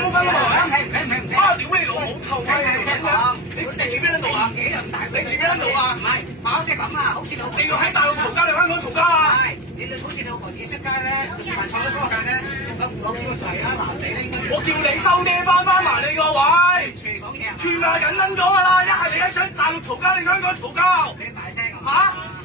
冇分啊！啊！屌你老母臭閪！你住邊撚度啊？你住邊撚度啊？唔係，我即係咁啊，好似老你要喺大陸嘈交，你香港嘈交啊？係，你好似你老婆自己出街咧，行錯咗嗰間咧，我叫佢除啊，男地咧應該。我叫你收爹翻埋你個位。全講嘢啊！全埋緊撚咗㗎啦！一係你喺上大陸嘈交，你香港嘈交。你大聲啊！嚇！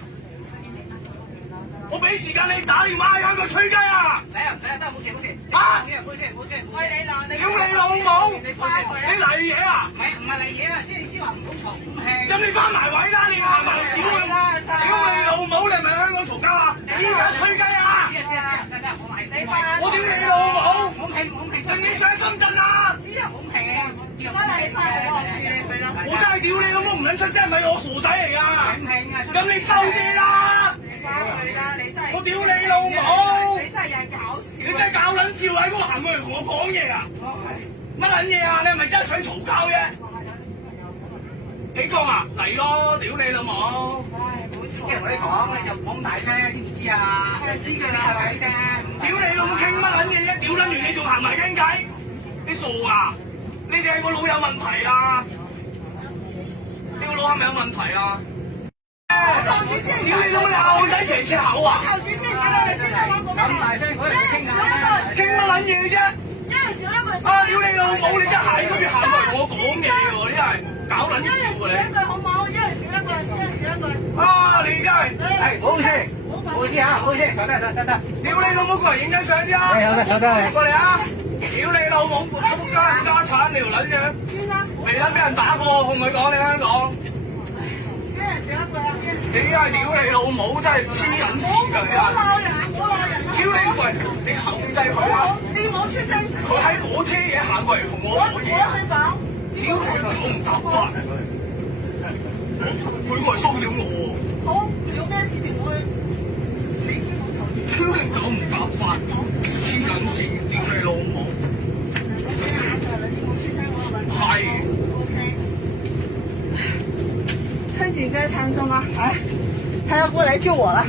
我俾時間你打電話喺香港吹雞啊！唔使啊，得冇事。啊！冇事。喂，你鬧你。屌你老母！你翻去你嚟嘢啊！唔係嚟嘢啊，即係你先話唔好嘈咁氣。咁你翻埋位啦！你行埋嚟屌佢！屌你老母！你係咪香港嘈交啊？依家吹雞啊！知，得，我買。你翻。我屌你老母！唔好氣。定你上深圳啊！知啊，唔好氣啊！乜你翻嚟我處理佢啦。我真係屌你老母唔撚出聲，係咪我傻仔嚟㗎？唔興啊！咁你收爹啦！你翻去啦，你真係。我屌你老母！你真係有人搞笑。你真係搞撚笑喺嗰度行過嚟同我講嘢啊！乜撚嘢啊？你係咪真係想嘈交啫？幾個啊？嚟咯！屌你老母！唉，冇錯。即係同你講，你就唔好咁大聲，知唔知啊？知㗎係咪啫？屌你老母傾乜撚嘢啫？屌撚完你仲行埋傾偈？你傻啊？你哋係個腦有問題啊？你個腦係咪有問題啊？臭住先。屌你老母鬧仔成隻口啊！臭住先，叫你先啦，我冇咩。咁大聲，我哋傾緊啦。傾乜撚嘢啫？一人少一句。啊！屌你老母！你真係喺嗰邊行過嚟同我講嘢喎！你真係搞撚一人笑啊你！少一句好唔好？一人少一句，一人少一句。啊！你真係〜係，唔好意思，唔好意思嚇，唔好意思，坐低。屌你老母過嚟影張相先啊！坐低。過嚟啊！屌你老母！家產你條撚樣，邊啦？未撚俾人打過，同佢講你香港。一人少一句啊！你係屌你老母，真係黐撚線㗎你啊！唔好鬧人啊！唔好鬧人啊！屌你喂！你控制佢啊！你唔好出聲。佢喺我車嘢行過嚟同我講嘢啊！我去講。屌你老母唔答法啊！佢過嚟騷擾我喎！好，有咩事情我去。你先好嘈。屌你狗唔答法，黐撚線！屌你老母！係。OK。趁紧在唱中啊！哎，他要过来救我了。